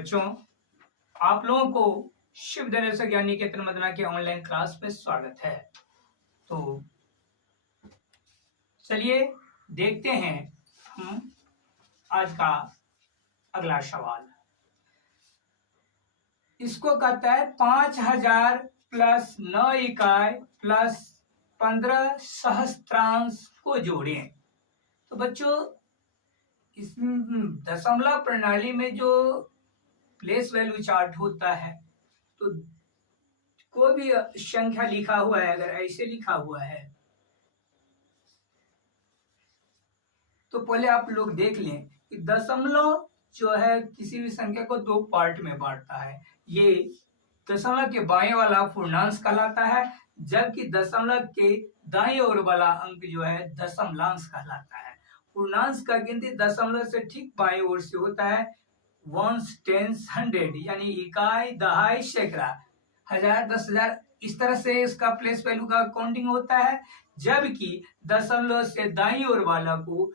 बच्चों, आप लोगों को शिव विद्यालय ज्ञान निकेतन मदना के ऑनलाइन क्लास में स्वागत है। तो चलिए देखते हैं हम आज का अगला सवाल। इसको कहता है 5000 प्लस 9 इकाई प्लस 15 सहस्त्रांश को जोड़ें। तो बच्चों, इस दशमलव प्रणाली में जो प्लेस वैल्यू चार्ट होता है, तो कोई भी संख्या लिखा हुआ है, अगर ऐसे लिखा हुआ है तो पहले आप लोग देख लें कि दशमलव जो है किसी भी संख्या को दो पार्ट में बांटता है। ये दशमलव के बाएं वाला पूर्णांश कहलाता है, जबकि दशमलव के दाएं ओर वाला अंक जो है दशमलांश कहलाता है। पूर्णांश का गिनती दशमलव से ठीक बाएं ओर से होता है। वंस, टेंस, 100 यानी इकाई, दहाई, सैकड़ा, हजार, 10,000, इस तरह से इसका प्लेस वैल्यू का काउंटिंग होता है। जबकि दशमलव से दाईं ओर वाला को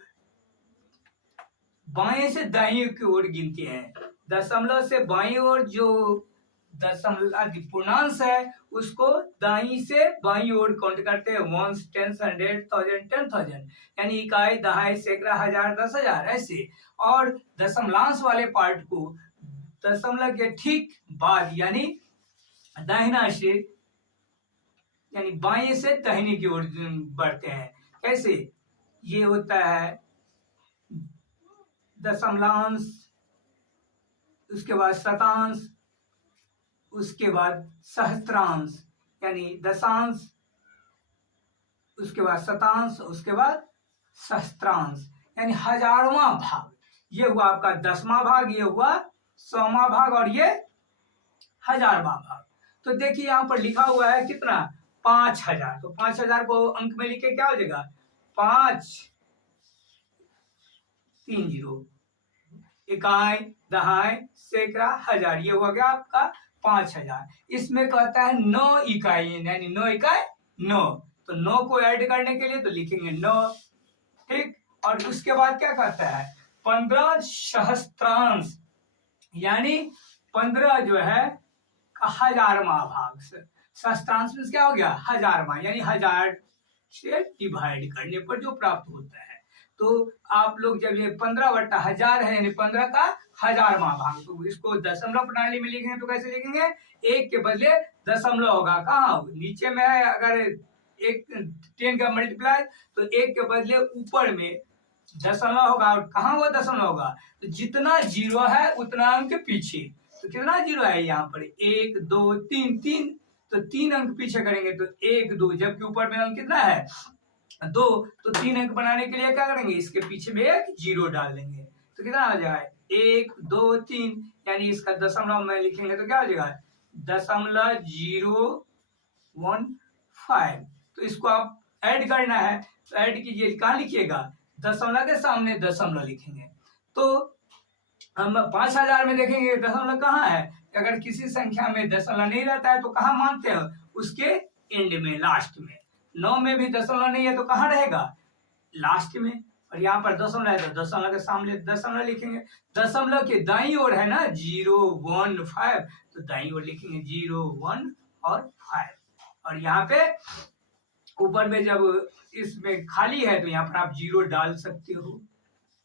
बाएं से दाईं की ओर गिनते हैं। दशमलव से बाईं ओर जो दशमलव पूर्णांश है उसको दाईं से बाईं ओर काउंट करते हैं। वंस, टेंस, 100, 1000, 10,000 यानी इकाई, दहाई, सैकड़ा, हजार, 10,000 ऐसे। और दशमलांश वाले पार्ट को दशमलव के ठीक बाद यानी दाहिना से यानी बाएं से दाहिने की ओर बढ़ते हैं। कैसे? ये होता है दशमलांश, उसके बाद शतांश, उसके बाद सहस्त्रांश यानी दशांश, उसके बाद शतांश, उसके बाद सहस्त्रांश यानी हजारवां भाग। ये हुआ आपका 10वां भाग, ये हुआ 100वां भाग और ये 1000वां भाग। तो देखिए यहाँ पर लिखा हुआ है कितना, 5000। तो 5000 को अंक में लिखे क्या हो जाएगा, 5 3 0, इकाई, दहाई, सैकड़ा, हजार, ये हो गया आपका 5000। इसमें कहता है 9 इकाई यानी 9 इकाई 9, तो 9 को ऐड करने के लिए तो लिखेंगे 9, ठीक। और उसके बाद क्या कहता है 15 सहस्त्रांश यानी 15 जो है हजारवां भाग। सहस्त्रांश में क्या हो गया, हजारवां यानी 1000 से डिवाइड करने पर जो प्राप्त होता है। तो आप लोग जब ये 15/1000 है यानी 15 का हजारवां भाग, तो इसको दशमलव प्रणाली में लिखेंगे तो कैसे लिखेंगे, एक के बदले दशमलव होगा, कहाँ नीचे में है, अगर एक 10 का मल्टीप्लाई तो एक के बदले ऊपर में दशमलव होगा और कहाँ वो दशमलव होगा, तो जितना जीरो है उतना अंक पीछे। तो कितना जीरो है यहाँ पर, 1 2 3, तो 3 अंक पीछे करेंगे तो 1 2, जबकि ऊपर में अंक कितना है 2, तो 3 अंक बनाने के लिए क्या करेंगे, इसके पीछे में एक जीरो डाल देंगे तो कितना आ जाएगा 1 2 3, यानी इसका दशमलव में लिखेंगे तो क्या हो जाएगा 0.015। तो इसको आप ऐड करना है तो ऐड कीजिए, कहाँ लिखिएगा, दशमलव के सामने दशमलव लिखेंगे। तो हम 5000 में देखेंगे दशमलव कहाँ है, अगर किसी संख्या में दशमलव नहीं रहता है तो कहाँ मानते हैं, उसके एंड में, लास्ट में। 9 में भी दशमलव नहीं है तो कहाँ रहेगा, लास्ट में। और यहाँ पर दशमलव है तो दशमलव के सामने दशमलव लिखेंगे। दशमलव के दाईं ओर है ना 0 1 5, तो दाईं ओर लिखेंगे 0 1 और 5। और यहाँ पे ऊपर में जब इसमें खाली है तो यहाँ पर आप 0 डाल सकते हो,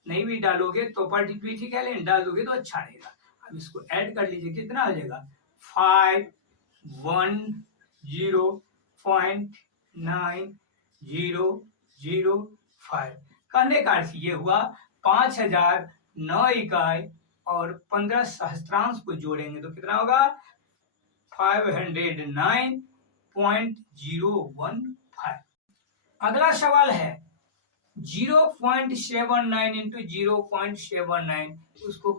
नहीं भी डालोगे तो पर भी ठीक है, लेकिन डाल दोगे तो अच्छा रहेगा। अब इसको ऐड कर लीजिए, कितना हो जाएगा 510.90005। कहने का अर्थ ये हुआ 5000 9 इकाई और 15 सहस्त्रांश को जोड़ेंगे तो कितना होगा 509.015। अगला सवाल है 0.79 इंटू 0.79, उसको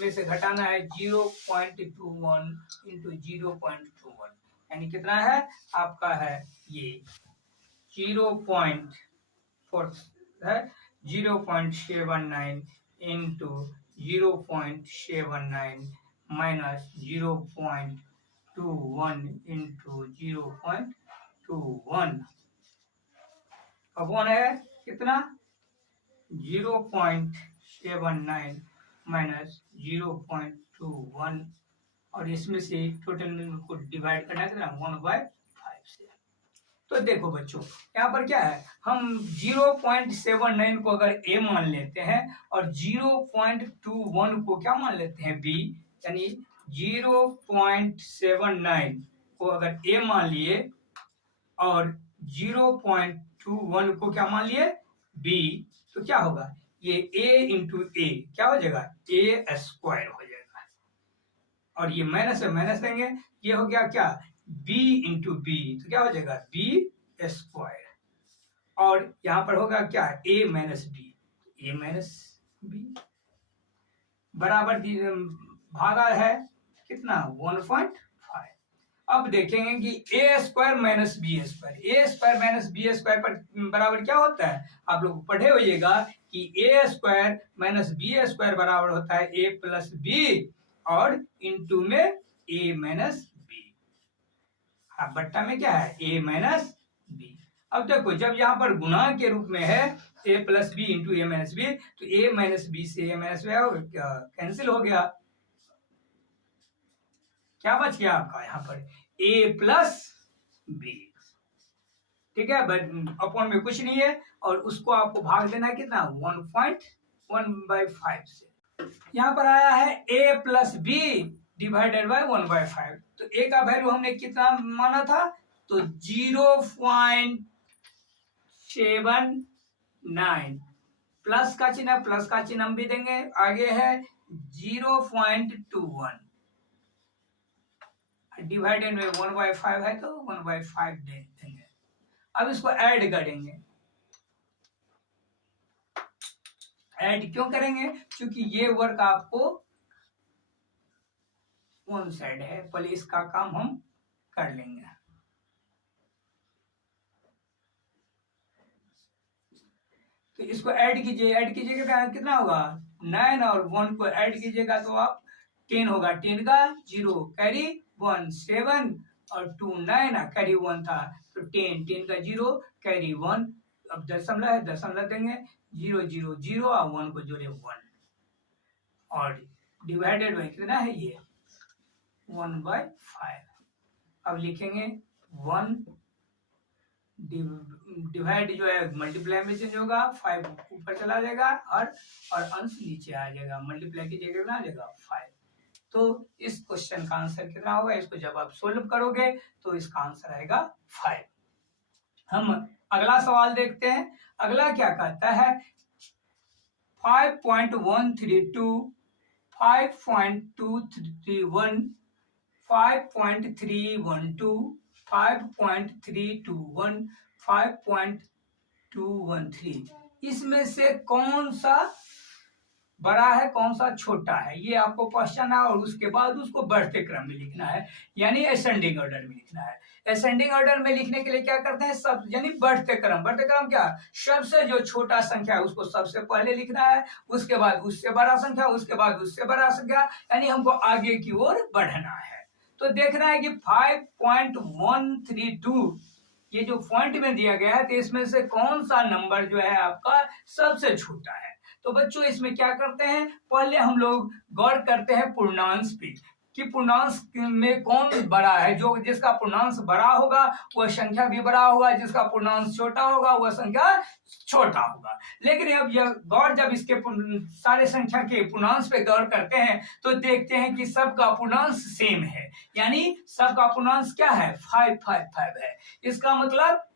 में से घटाना है 0.21 इंटू 0.21, यानी कितना है आपका है ये 0.4 है 0.79 इंटू 0.79 माइनस 0.21 इंटू 0.21 अपॉन है कितना 0.79 माइनस 0.21 2 1 और इसमें से टोटल को डिवाइड करना है 1/5 से। तो देखो बच्चों यहाँ पर क्या है, हम 0.79 को अगर a मान लेते हैं और 0.21 को क्या मान लेते हैं b, यानी 0.79 को अगर a मान लिए और 0.21 को क्या मान लिए b, तो क्या होगा, ये a इंटू ए क्या हो जाएगा, a स्क्वायर हो जाएगा और ये माइनस है, माइनस देंगे, ये हो गया क्या b इंटू बी, तो क्या हो जाएगा b स्क्वायर और यहाँ पर होगा क्या a minus B, a minus B बराबर भागा है कितना 1.5। अब देखेंगे कि a square minus B square, a square minus B square पर बराबर क्या होता है, आप लोग पढ़े होइएगा कि a square minus B square बराबर होता है a प्लस बी और इंटू में a माइनस बी, हाँ बट्टा में क्या है a माइनस बी। अब देखो जब यहाँ पर गुणा के रूप में है a plus B into A minus B, तो a माइनस बी से a माइनस बी कैंसिल हो गया, क्या बच गया आपका यहाँ पर a प्लस बी, ठीक है, अपॉन में कुछ नहीं है और उसको आपको भाग देना है कितना 1.1/5 से। यहाँ पर आया है a plus B divided by 1/5, तो a का वैल्यू हमने कितना माना था, तो 0.79 प्लस का चिन्ह, प्लस का चिन्ह हम भी देंगे, आगे है 0.21 डिवाइडेड में 1/5 है तो 1/5 देंगे। अब इसको ऐड करेंगे, ऐड क्यों करेंगे, क्योंकि ये वर्क आपको वन साइड है, पहले इसका काम हम कर लेंगे। तो इसको ऐड कीजिए, ऐड कीजिएगा कितना होगा 9 और 1 को ऐड कीजिएगा तो आप 10 होगा, 10 का 0 कैरी 1 7 और 2 9 कैरी 1 था तो 10 का 0 कैरी 1, अब दशमलव है दशमलव देंगे 0 0 0 और 1 को जोड़े 1 और डिवाइडेड बाय कितना है ये 1/5। अब लिखेंगे 1 डिवाइड जो है मल्टीप्लाई में चेंज होगा, 5 ऊपर चला जाएगा और अंश नीचे आ जाएगा, मल्टीप्लाई की जगह कितना आ जाएगा 5। तो इस क्वेश्चन का आंसर कितना होगा, इसको जब आप सोल्व करोगे तो इसका आंसर आएगा 5। हम अगला सवाल देखते हैं, अगला क्या कहता है 5.132 5.231 5.312 5.321 5.213 इसमें से कौन सा बड़ा है कौन सा छोटा है, ये आपको क्वेश्चन है और उसके बाद उसको बढ़ते क्रम में लिखना है, यानी असेंडिंग ऑर्डर में लिखना है। असेंडिंग ऑर्डर में लिखने के लिए क्या करते हैं, सब यानी बढ़ते क्रम क्या, सबसे जो छोटा संख्या है उसको सबसे पहले लिखना है, उसके बाद उससे बड़ा संख्या, उसके बाद उससे बड़ा संख्या, यानी हमको आगे की ओर बढ़ना है। तो देखना है कि 5.132 ये जो पॉइंट में दिया गया है तो इसमें से कौन सा नंबर जो है आपका सबसे छोटा है। तो बच्चों इसमें क्या करते हैं, पहले हम लोग गौर करते हैं पूर्णांश पे कि पूर्णांश में कौन बड़ा है, जो जिसका पूर्णांश बड़ा होगा वह संख्या भी बड़ा होगा, जिसका पूर्णांश छोटा होगा वह संख्या छोटा होगा। लेकिन अब यह गौर जब इसके सारे संख्या के पूर्णांश पे गौर करते हैं तो देखते हैं कि सबका पूर्णांश सेम है, यानी सबका पूर्णांश क्या है 555 है। इसका मतलब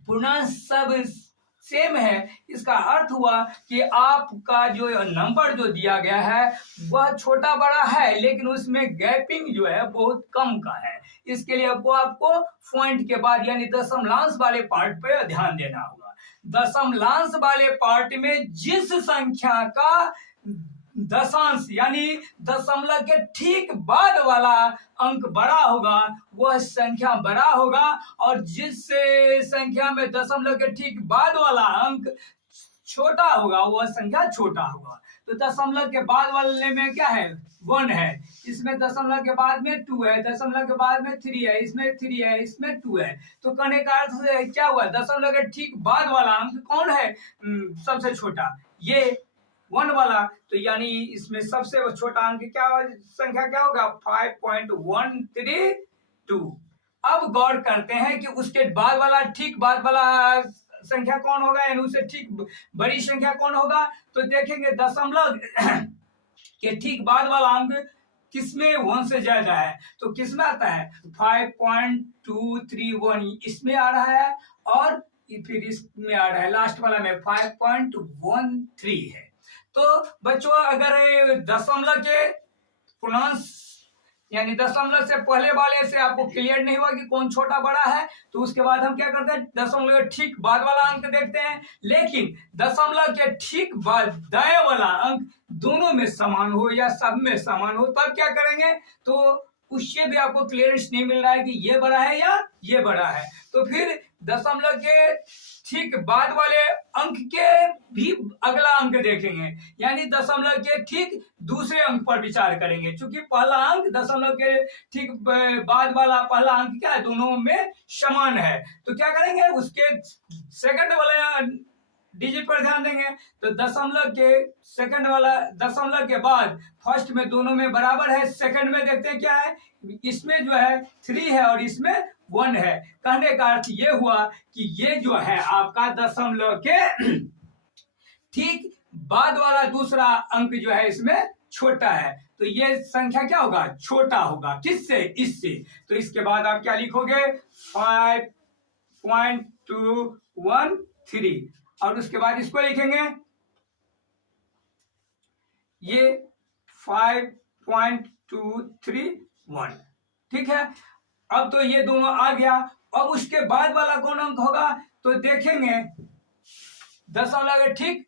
पूर्णांश सब सेम है, इसका अर्थ हुआ कि आपका जो नंबर जो दिया गया है वह छोटा बड़ा है लेकिन उसमें गैपिंग जो है बहुत कम का है। इसके लिए आपको पॉइंट के बाद यानी दशमलव वाले पार्ट पे ध्यान देना होगा। दशमलव वाले पार्ट में जिस संख्या का दशांश यानी दशमलव के ठीक बाद वाला अंक बड़ा होगा वह संख्या बड़ा होगा और जिस संख्या में दशमलव के ठीक बाद वाला अंक छोटा होगा वह संख्या छोटा होगा। तो दशमलव के बाद वाले में क्या है 1 है, इसमें दशमलव के बाद में 2 है, दशमलव के बाद में 3 है, इसमें 3 है, इसमें 2 है। तो कहने का अर्थ क्या हुआ, दशमलव के ठीक बाद वाला अंक कौन है सबसे छोटा, ये 1 वाला, तो यानी इसमें सबसे छोटा अंक क्या संख्या क्या होगा 5.132। अब गौर करते हैं कि उसके बाद वाला ठीक बाद वाला संख्या कौन होगा, यानी उससे ठीक बड़ी संख्या कौन होगा। तो देखेंगे दशमलव के ठीक बाद वाला अंक किसमें 1 से ज्यादा है, तो किसमें आता है 5.231 इसमें आ रहा है, और फिर इसमें आ रहा है लास्ट वाला में 5.13 है। तो बच्चों अगर दशमलव के पूर्णांक यानी दशमलव से पहले वाले से आपको क्लियर नहीं हुआ कि कौन छोटा बड़ा है, तो उसके बाद हम क्या करते हैं दशमलव के ठीक बाद वाला अंक देखते हैं। लेकिन दशमलव के ठीक बाद दाएं वाला अंक दोनों में समान हो या सब में समान हो, तब क्या करेंगे, तो उससे भी आपको क्लियरेंस नहीं मिल रहा है कि ये बड़ा है या ये बड़ा है, तो फिर दशमलव के ठीक बाद वाले अंक के भी अगला अंक देखेंगे, यानी दशमलव के ठीक दूसरे अंक पर विचार करेंगे। क्योंकि पहला अंक दशमलव के ठीक बाद वाला पहला अंक क्या है, दोनों में समान है, तो क्या करेंगे उसके सेकंड वाले डिजिट पर ध्यान देंगे। तो दशमलव के सेकंड वाला दशमलव के बाद फर्स्ट में दोनों में बराबर है, सेकंड में देखते हैं क्या है, इसमें जो है 3 है और इसमें 1 है। कहने का अर्थ ये हुआ कि ये जो है आपका दशमलव के ठीक बाद वाला दूसरा अंक जो है इसमें छोटा है, तो ये संख्या क्या होगा छोटा होगा, किससे, इससे। तो इसके बाद आप क्या लिखोगे 5.213 और उसके बाद इसको लिखेंगे ये 5.231, ठीक है। अब तो ये दोनों आ गया। अब उसके बाद वाला कौन अंक होगा, तो देखेंगे दशमलव के ठीक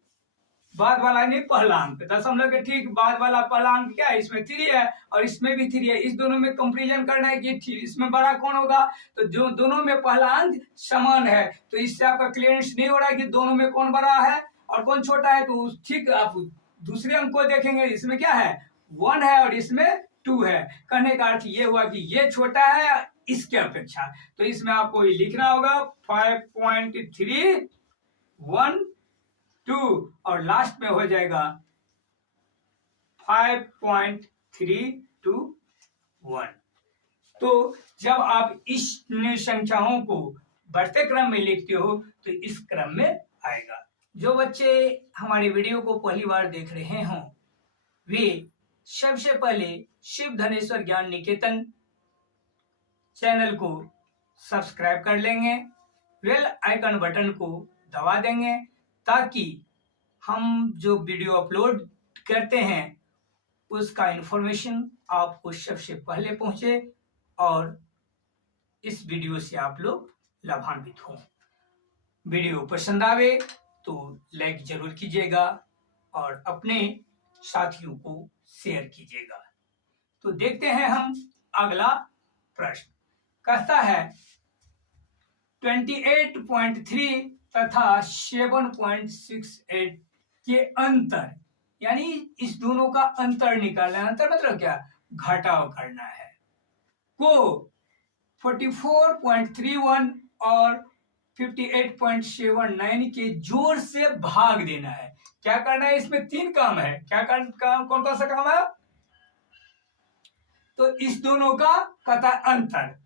बाद वाला नहीं पहला अंक, दशमलव के ठीक बाद वाला पहला अंक क्या है, इसमें 3 है और इसमें भी 3 है। इस दोनों में कंपैरिजन करना है कि इसमें बड़ा कौन होगा, तो जो दोनों में पहला अंक समान है, तो इससे आपका क्लियरेंस नहीं हो रहा है कि दोनों में कौन बड़ा है और कौन छोटा है। तो ठीक आप दूसरे अंक को देखेंगे, इसमें क्या है 1 है और इसमें 2 है। कहने का अर्थ ये हुआ कि ये छोटा है इसके अपेक्षा, तो इसमें आपको लिखना होगा 5.312 और लास्ट में हो जाएगा 5.321। तो जब आप इस संख्याओं को बढ़ते क्रम में लिखते हो तो इस क्रम में आएगा। जो बच्चे हमारे वीडियो को पहली बार देख रहे हों वे सबसे पहले शिव धनेश्वर ज्ञान निकेतन चैनल को सब्सक्राइब कर लेंगे, बेल आइकन बटन को दबा देंगे ताकि हम जो वीडियो अपलोड करते हैं उसका इंफॉर्मेशन आपको सबसे पहले पहुंचे और इस वीडियो से आप लोग लाभान्वित हों। वीडियो पसंद आवे तो लाइक जरूर कीजिएगा और अपने साथियों को शेयर कीजिएगा। तो देखते हैं हम अगला प्रश्न। कहता है 28.3 तथा 7.68 के अंतर, यानी इस दोनों का अंतर निकालना है। अंतर मतलब क्या, घटाव करना है, को 44.31 और 58.79 के जोड़ से भाग देना है। क्या करना है, इसमें 3 काम है। क्या कौन कौन सा काम है, तो इस दोनों का कहता है अंतर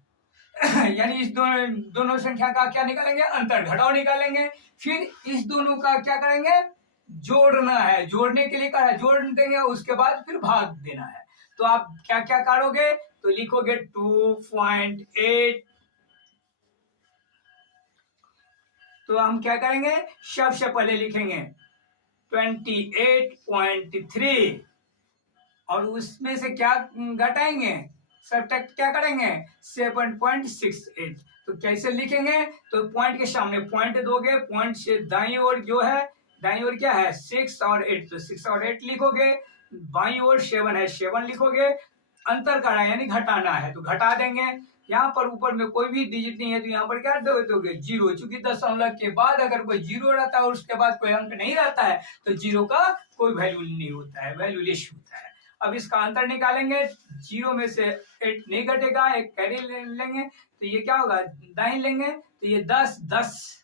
यानी इस दोनों संख्या का क्या निकालेंगे, अंतर, घटाव निकालेंगे। फिर इस दोनों का क्या करेंगे, जोड़ना है। जोड़ने के लिए क्या है, जोड़ देंगे, उसके बाद फिर भाग देना है। तो आप क्या क्या करोगे, तो लिखोगे 2.8। तो हम क्या करेंगे, सबसे पहले लिखेंगे 28.3 और उसमें से क्या घटाएंगे, सब्ट्रैक्ट क्या करेंगे 7.68। तो कैसे लिखेंगे, तो पॉइंट के सामने पॉइंट दोगे, पॉइंट से दाईं ओर जो है, दाईं ओर क्या है 6 और 8, तो 6 और 8 लिखोगे, बाईं ओर 7 है 7 लिखोगे। अंतर करना है यानी घटाना है, तो घटा देंगे। यहाँ पर ऊपर में कोई भी डिजिट नहीं है तो यहाँ पर क्या दोगे 0, चूंकि दशमलव के बाद अगर कोई 0 रहता है और उसके बाद कोई अंक नहीं रहता है तो 0 का कोई वैल्यू नहीं होता है, वैल्यू लेस होता है। अब इसका अंतर निकालेंगे, 0 में से 8 नहीं घटेगा, एक कैरी लेंगे तो ये क्या होगा, दाईं लेंगे तो ये 10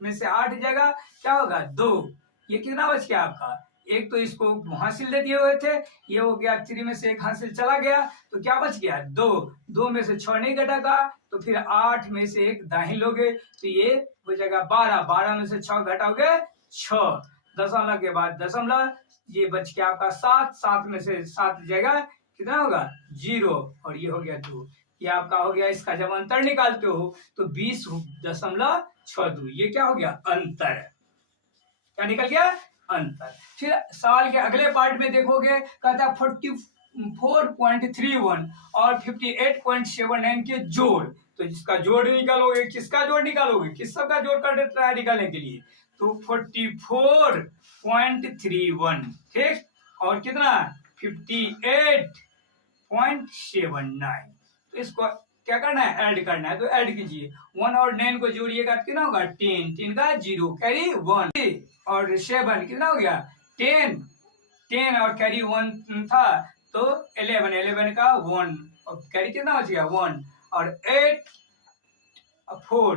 में से 8 जगह क्या होगा 2, ये कितना बच गया आपका एक तो इसको हासिल दे दिए हुए थे, ये हो गया 3 में से 1 हासिल चला गया, तो क्या बच गया 2। 2 में से 6 नहीं घटेगा, तो फिर 8 में से 1 दाहिने लोगे तो ये हो जाएगा 12। 12 में से 6 घटाओगे 6, दशमलव के बाद दशमलव, ये बच गया आपका 7। 7 में से 7 जाएगा कितना होगा 0, और ये हो गया 2। ये आपका हो गया। इसका जब अंतर निकालते हो तो 20.62, ये क्या हो गया अंतर, क्या निकल गया अंतर। फिर सवाल के अगले पार्ट में देखोगे, कहता है 44.31 और 58.79 के जोड़, तो जिसका जोड़ निकालोगे, किसका जोड़ निकालोगे, किस सब का जोड़ कर ट्राई निकालने के लिए, तो 44.31 ठीक, और कितना 58.79, तो इसको क्या करना है ऐड करना है, तो ऐड कीजिए। 1 और 9 को जोड़िएगा कितना होगा 10, 10 का 0 कैरी 1, और 7 कितना हो गया 10, 10 और कैरी 1 था तो 11, 11 का 1 और कैरी कितना हो गया 1, और 8 4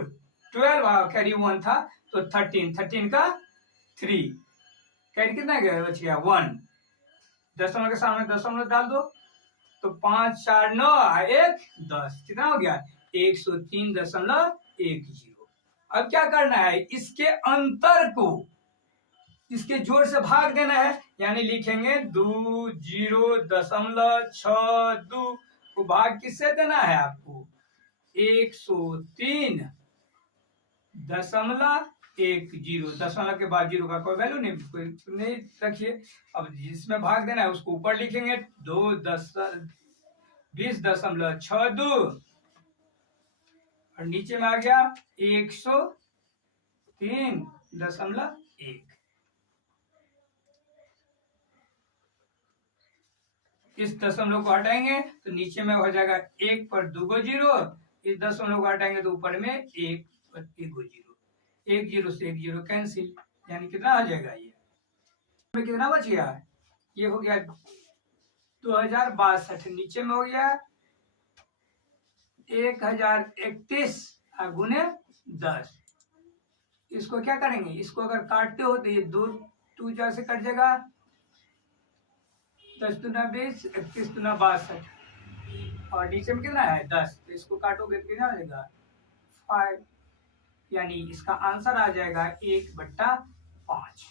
12 और कैरी 1 था तो 13, 13 का 3 कैरी कितना गया बच गया 1, दशमलव के सामने दशमलव डाल दो, तो 5 4 9 1 10 कितना हो गया 103.10। अब क्या करना है, इसके अंतर को इसके जोड़ से भाग देना है, यानी लिखेंगे 20.62 को भाग किससे देना है आपको 103.10, दशमलव के बाद 0 का कोई वैल्यू नहीं रखिए। अब जिसमें भाग देना है उसको ऊपर लिखेंगे 20.62 और नीचे में आ गया 103.1। इस दशमलव को हटाएंगे तो नीचे में हो जाएगा 1 पर 2 को 0, इस दशमलव को हटाएंगे तो ऊपर में 1 पर 1 को 0, 1 0 से 1 0 कैंसिल, यानी कितना आ जाएगा ये कितना बच गया, ये हो गया 2062, नीचे में हो गया 1031 गुने 10। इसको क्या करेंगे, इसको अगर काटते हो तो ये 2 2 से कट जाएगा, 10 दूना 20, 31 दूना 62, और नीचे में कितना है 10, तो इसको काटोगे तो कितना हो जाएगा 5, यानी इसका आंसर आ जाएगा 1/5।